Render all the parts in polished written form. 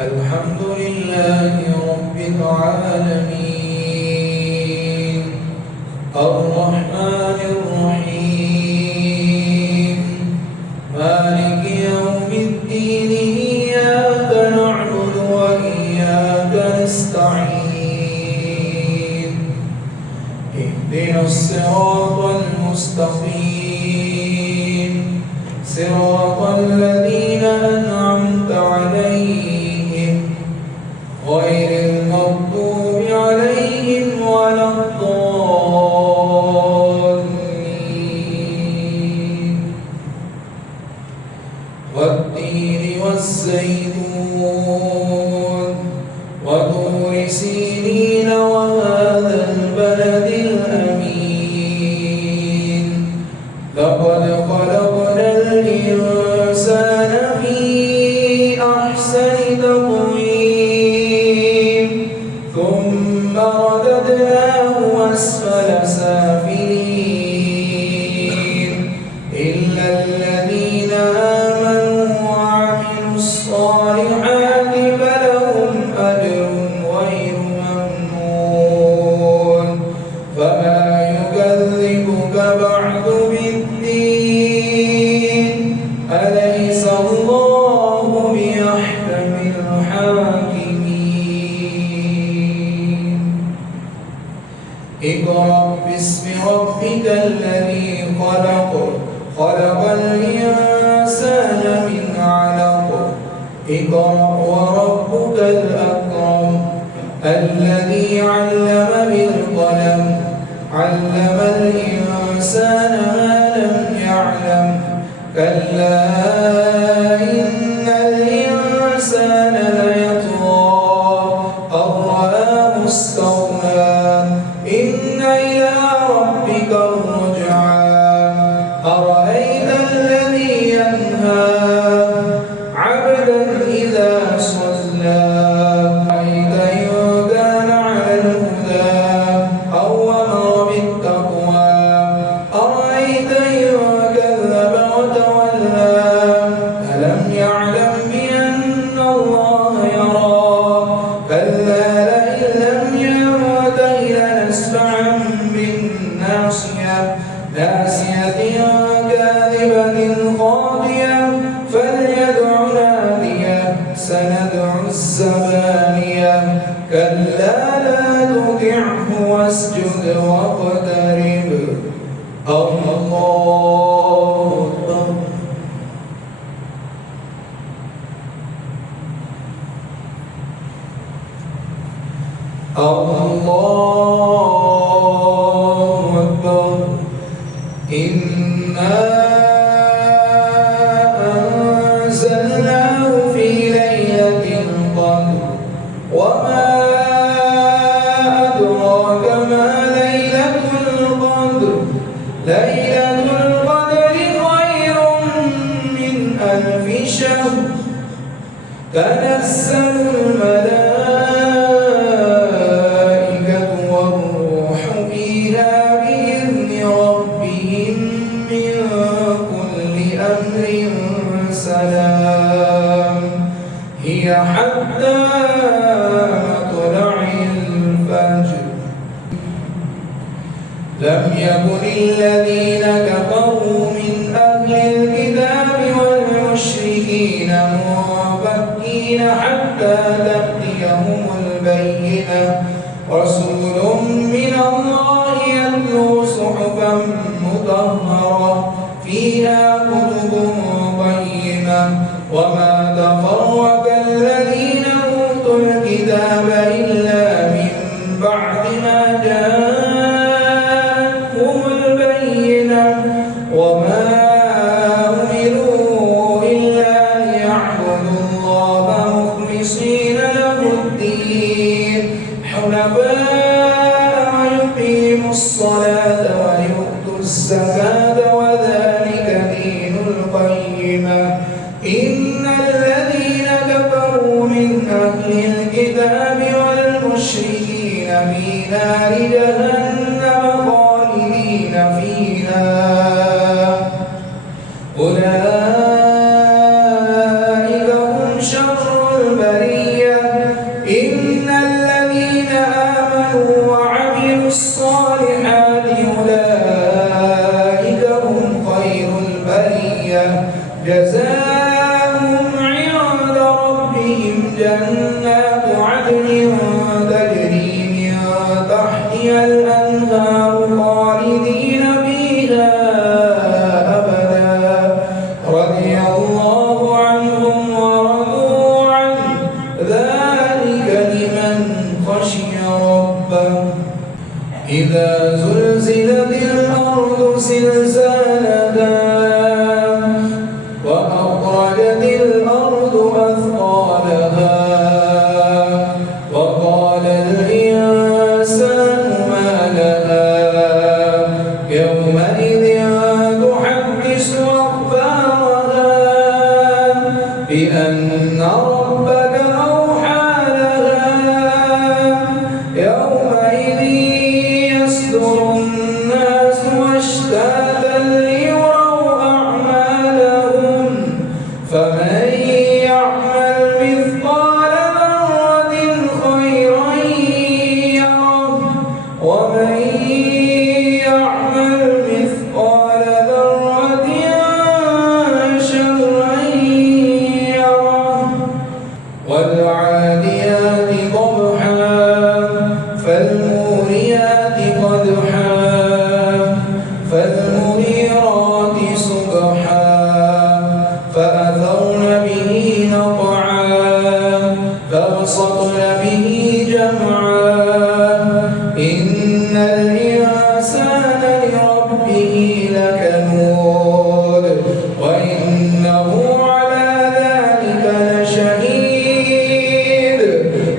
الحمد لله رب العالمين الرحمن الرحيم مالك يوم الدين إياك نعبد وإياك نستعين اهدنا الصراط المستقيم صراط الذين أنعمت عليهم غير المغضوب عليهم ولا الضالين والتين والزيتون وطور سينين وهذا البلد الأمين لقد خلقنا الإنسان في أحسن تقويم ثم رددناه أسفل سافلين إلا الذين آمنوا وعملوا الصالحات فلهم أجر غير ممنون فما يكذبك بعد بالدين أليس الله بأحكم الحاكمين اقرأ باسم ربك الذي خلق خلق الإنسان من علق اقرأ وربك الأكرم الذي علم بالقلم علم الإنسان ما لم يعلم كلا إن الإنسان ليطغى أن رآه استغنى إن إلى ربك الرجعى أرأيت الذي ينهى عبدا إذا صلى أرأيت إن كان على الهدى أو أمر بالتقوى أرأيت إن كذب وتولى ألم يعلم بأن الله يرى كلا لئن لم ينته لنسفعا بالناصية ناصية كاذبة خاطئة فليدع ناديه سندع الزبانية كلا لا تطعه واسجد واقترب الله أكبر الله أكبر إنا أنزلناه في ليلة القدر وما أدراك ما ليلة القدر ليلة القدر خير من ألف شهر تنزل الملائكة والروح فيها بإذن ربهم من كل أمر سلام هي حتى مطلع الفجر لم يكن الذين كفروا من أهل الكتاب والمشركين منفكين حتى تأتيهم البينة رسول من الله يتلو صحفا مطهرة فيها كتب قيمة وما تفرق الذين أوتوا الكتاب إلا من بعد ما جاءتهم البينة وما أمروا إلا ليعبدوا الله مخلصين له الدين حنفاء ويقيموا الصلاة ويؤتوا الزكاة وذلك دين القيمة إن الذين كفروا من أهل الكتاب والمشركين في نار جهنم خالدين فيها أولئك هم شر البرية إن الذين آمنوا وعملوا الصالحات أولئك هم خير البرية جزاؤهم عند ربهم جنات عدن تجري من تحتها الأنهار خالدين فيها أبدا رضي الله عنهم ورضوا عنه ذلك لمن خشي ربه إذا زلزلت الأرض زلزالها وأخرجت الأرض أثقالها وقال الإنسان ما لها يومئذ تحدث أخبارها بأن ربك أوحى لها يومئذ يصدر الناس أشتاتا ليروا أعمالهم فمن يعمل مثقال ذرة خيرا يره ومن يعمل مثقال ذرة شرا يره والعاديات ضبحا فالموريات قدحا فالمغيرات صبحا فأثرن به نقعا فوسطن به جمعا إن الإنسان لربه لكنود وإنه على ذلك لشهيد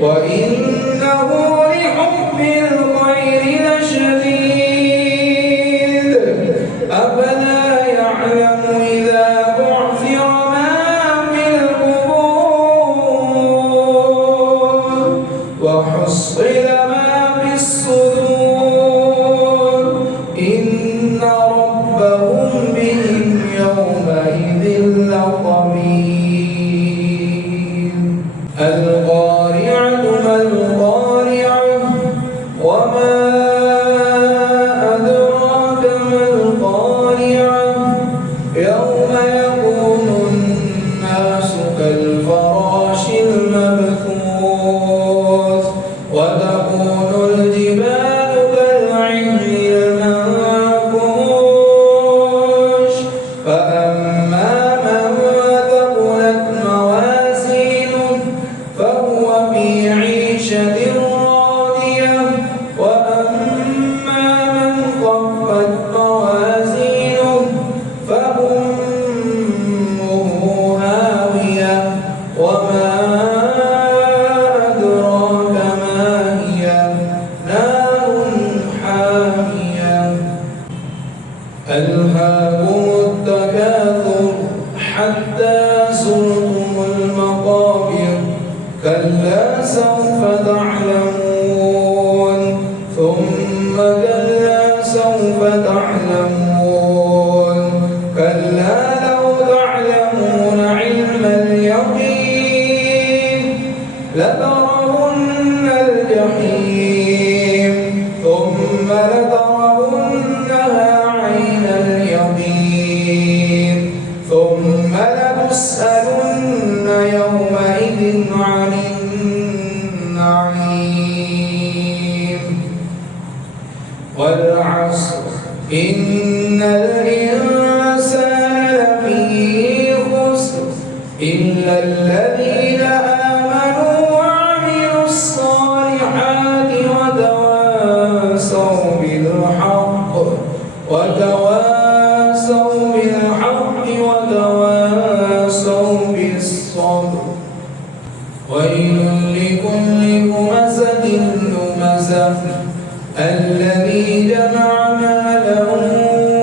وإنه لحب الخير لشديد أفلا يعلم إذا بعثر ما في القبور وحصل ما في الصدور إن ربهم بهم يومئذ لخبير القارعة ما القارعة وما أدراك ما القارعة يوم يكون الناس كالفراش المبثوث وتكون الجبال كالعهن المنفوش فأما من ثقلت موازينه فهو في عيشة راضية وأما من خفت موازينه فأمه هاوية وما أدراك ما هي نار حامية ألهاكم التكاثر حتى زرتم المقابر كلا سوف تعلمون ثم كلا سوف تعلمون كلا لو تعلمون علم اليقين لترون الجحيم ثم لترونها عين اليقين ثم لتسألن يومئذ عن النعيم والعصر إن الإنسان لفي خسر إلا الذين آمنوا وعملوا الصالحات وتواصوا بالحق وتواصوا بالصبر ويل لكل همزة لمزة الذي جمع ماله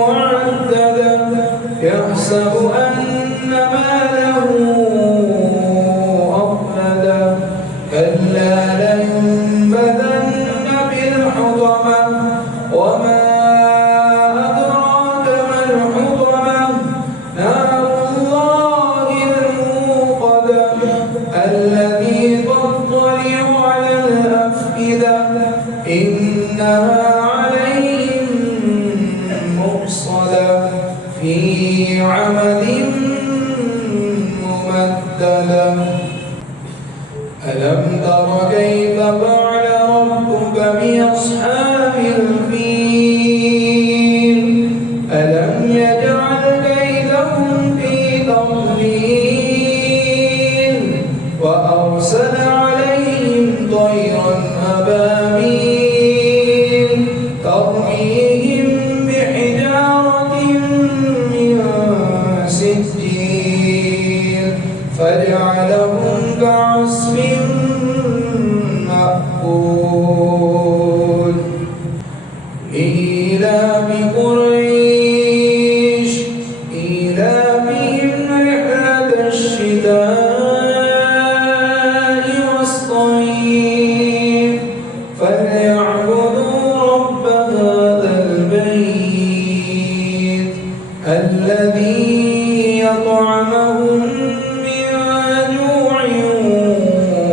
وعدده يحسب أن ماله أخلده كلا لينبذن بالحطمة وما أدراك ما الحطمة نار الله الموقدة التي ألم تر كيف فعل ربك بأصحاب الفيل ألم يجعل كيدهم في تضليل وأرسل عليهم طيرا أبابيل ترميهم بحجارة من سجيل فجعلهم كعصف مأكول إيلاف قريش إيلافهم رحلة الشتاء والصيف فليعبدوا رب هذا البيت الذي يطعمهم من جوع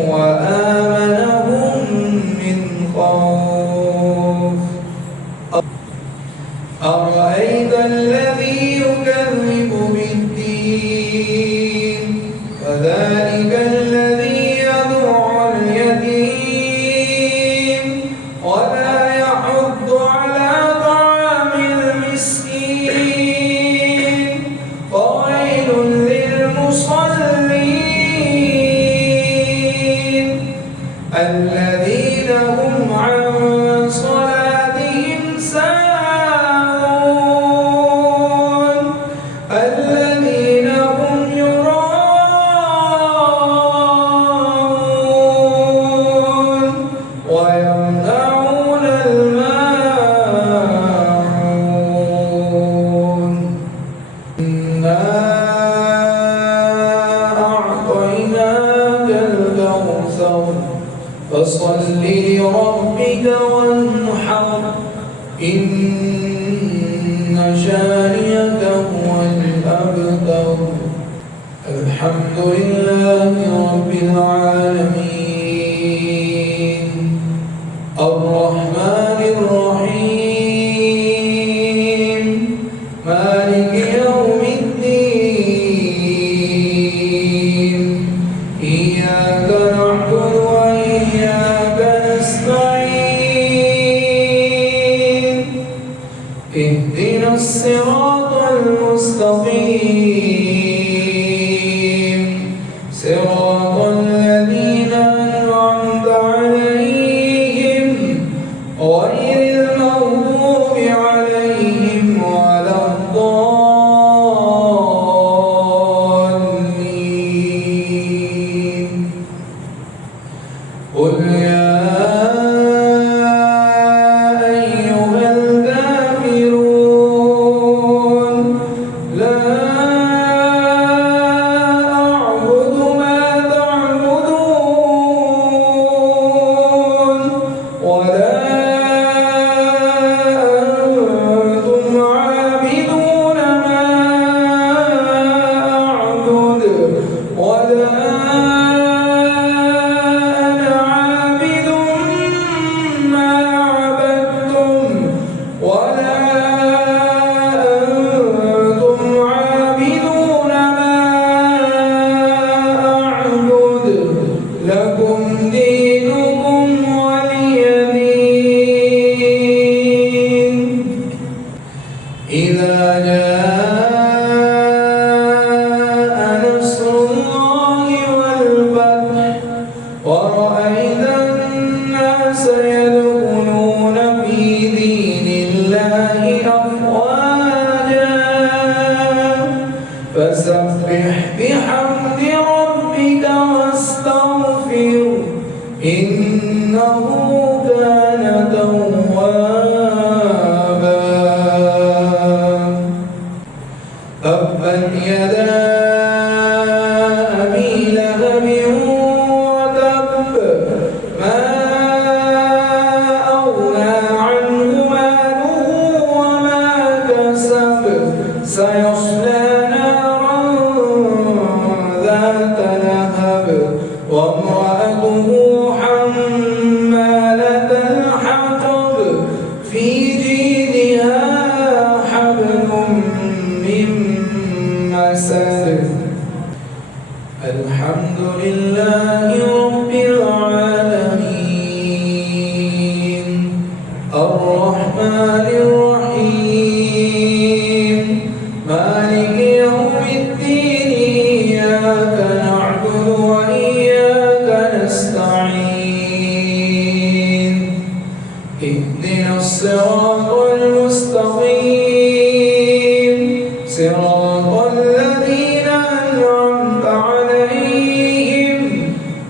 وآمنهم من خوف أرأيت الذي يكذب بالدين فذلك الذي يدع اليتيم ولا يحض على طعام المسكين فويل للمصلين الذين هم عن صلاتهم ساهون الذين هم يراءون ويمنعون الماعون إنا أعطيناك الكوثر فصل لربك وانحر إن شانئك هو الأبتر الحمد لله رب العالمين الرحمن الرحيم مالك يوم الدين إياك نعبد وإياك نستعين اهدنا الصراط المستقيم صراط الذين أنعمت عليهم غير المغضوب عليهم ولا الضالين قل يا أيها الكافرون لا أعبد ما تعبدون ولا أنتم عابدون ما أعبد ولا أنا عابد ما عبدتم ولا أنتم عابدون ما أعبد لكم دينكم ولي دين إذا جاء نصر الله والفتح ورأيت الناس يدخلون في دين الله أفواجا فسبح بحمد ربك واستغفر إنه كان توابا تبت يدا أبي لهب وتب ما أغنى عنه ماله وما كسب سيصلى نارا ذات لهب وامرأته حمالة الحطب في جيدها حبل من مسد الحمد لله رب العالمين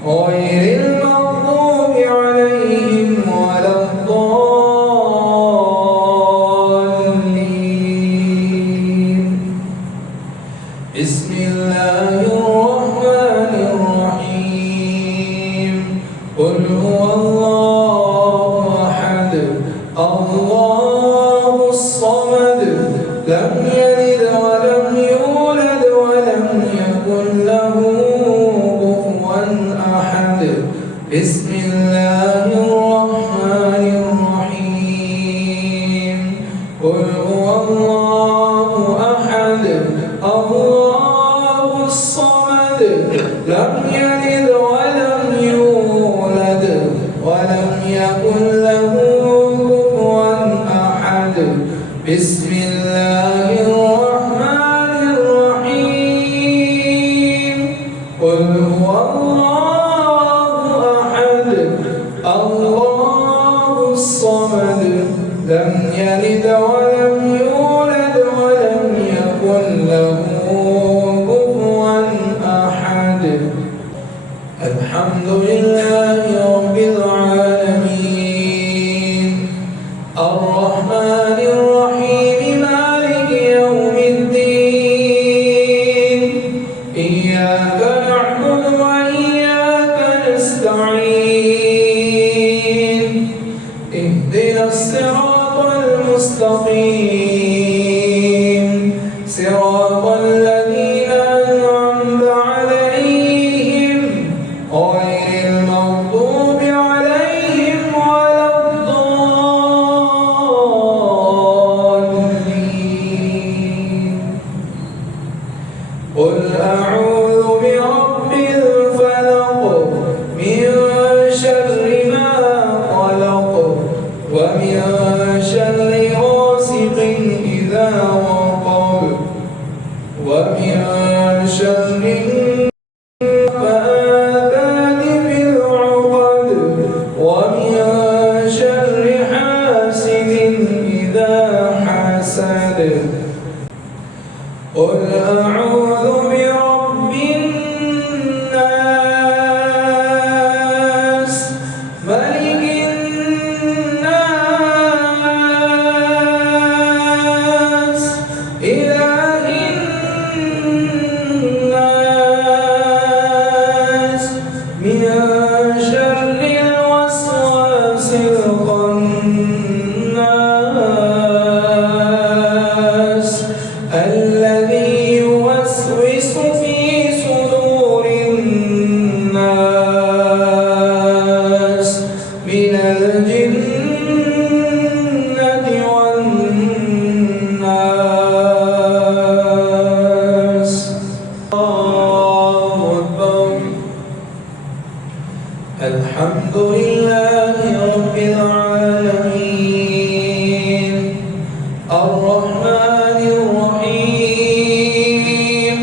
غير المغضوب عليهم ولا الضالين. بسم الله الرحمن الرحيم. قل هو الله أحد الله الصمد لم يلد ولم يولد ولم يكن له كفوا أحد. بسم الله الرحمن الرحيم. قل هو الله أحد الله الصمد لم يلد ولم يولد ولم يكن له كفوا أحد. بسم الله الرحمن الرحيم. قل هو الله أحد الله الصمد لم يلد ولم يولد ولم يكن له كفوا أحد. الحمد لله رب العالمين الرحمن الرحيم مالك يوم الدين. إياك نعبد وإياك نستعين. اهدنا الصراط المستقيم صراط الذين أنعمت عليهم غير المغضوب عليهم ولا الضالين. قل أعوذ برب الفلق من شر ما خلق ومن شر غاسق إذا وقب ومن شر النفاثات في العقد ومن شر حاسد إذا حسد. قل أعوذ برب الناس ملك الناس إله الناس من شر الوسواس الخناس الذي يوسوس في صدور الناس من الجنة والناس. الله أكبر. الحمد لله رب العالمين الرحمن الرحيم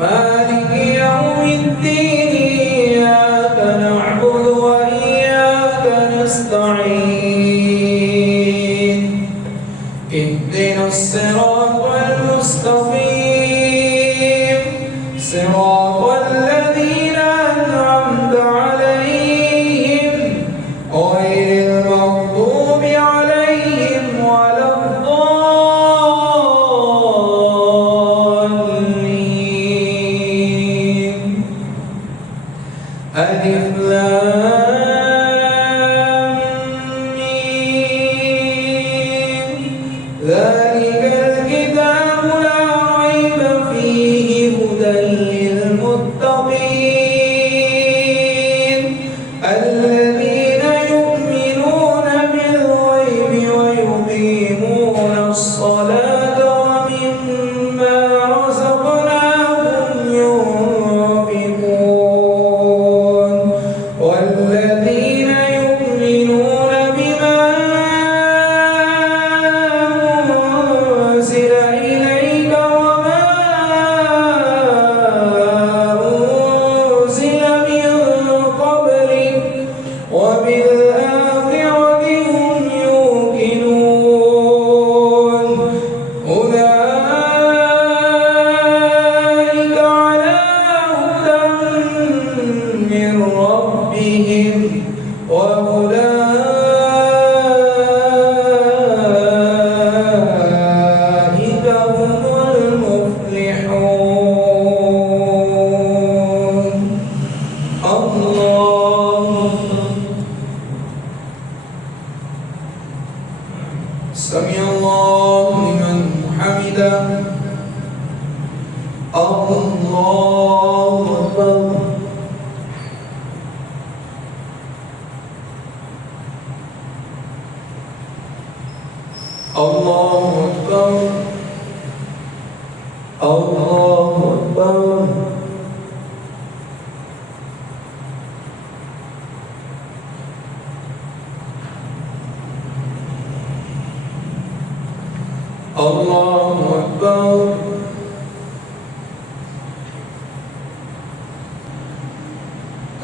مالك يوم الدين. إياك نعبد وإياك نستعين. اهدنا الصراط المستقيم صراط الذين أنعمت عليهم غير المغضوب عليهم ولا الضالين. ألف لام ميم. ذلك الكتاب لا ريب فيه هدى للمتقين الذين يؤمنون بالغيب ويقيمون الصلاة ومما رزقناهم ينفقون. ربهم وأولئك هم المفلحون. الله سمع الله لمن حمده. الله أكبر. الله أكبر. الله أكبر. الله أكبر.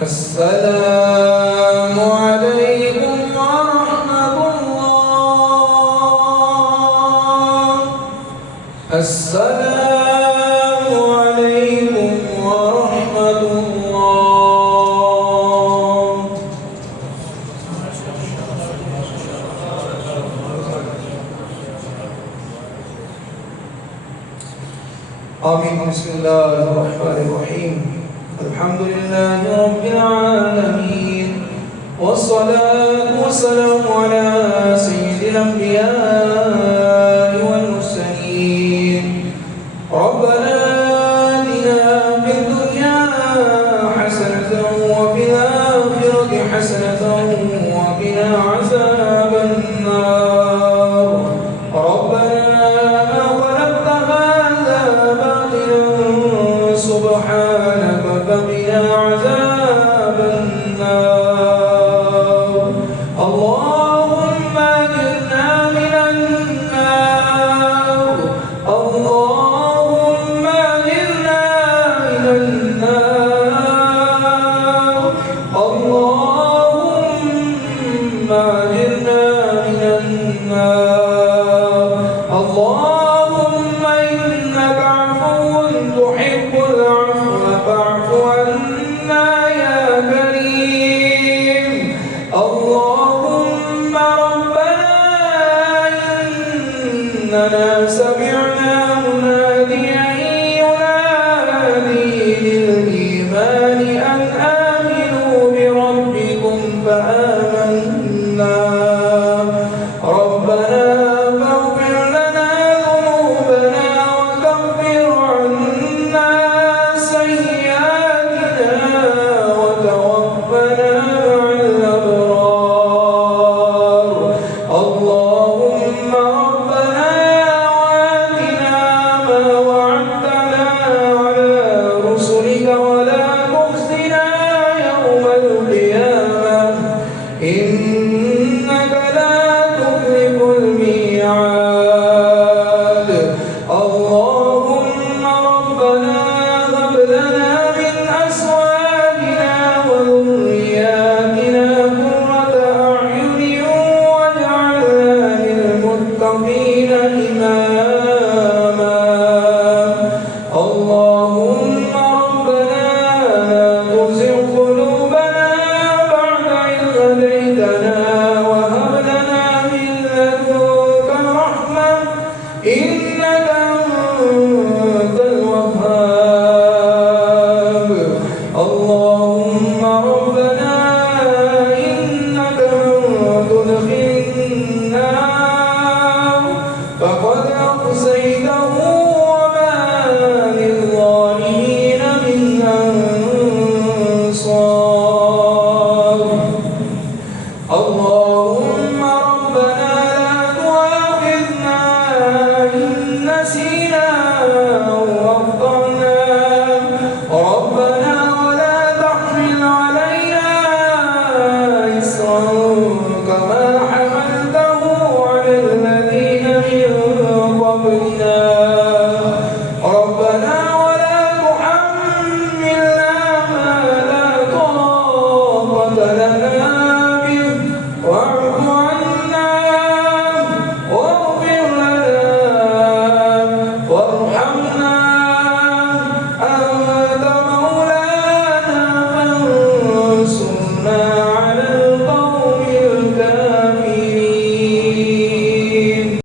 السلام عليكم ورحمة الله. السلام عليكم ورحمة الله. آمين. بسم الله الرحمن الرحيم. الحمد لله رب العالمين، والصلاة والسلام على سيد الأنبياء والمرسلين. ربنا آتنا في الدنيا حسنة وفي الآخرة حسنة وقنا عذاب النار. ربنا ما خلقت هذا باطلا سبحانك فقنا عذاب النار. اللهم أجرنا من النار. اللهم أجرنا من النار. اللهم أجرنا من النار. اللهم إنك عفو تحب العفو فاعف عنا يا كريم. اللهم ربنا إننا سمعنا مناديا ينادي للإيمان أن آمنوا بربكم فآمنا. ربنا فاغفر لنا ذنوبنا وكفر عنا سيئاتنا وتوفنا مع الأبرار. اللهم ربنا وآتنا ما وعدتنا على رسلك ولا تخزنا يوم القيامة إنك لا تخلف الميعاد. اللهم ربنا هب لنا من أزواجنا وذرياتنا قرة أعين واجعلنا للمتقين إماما. اللهم ربنا لا تزغ قلوبنا بعد إذ هديتنا وهب لنا من لدنك رحمة إنك أنت الوهاب. اللهم ربنا إنك من تدخل النار فقد أخزيته وما للظالمين من أنصار. اللهم ربنا لا تؤاخذنا إن نسينا أو أخطأنا. ربنا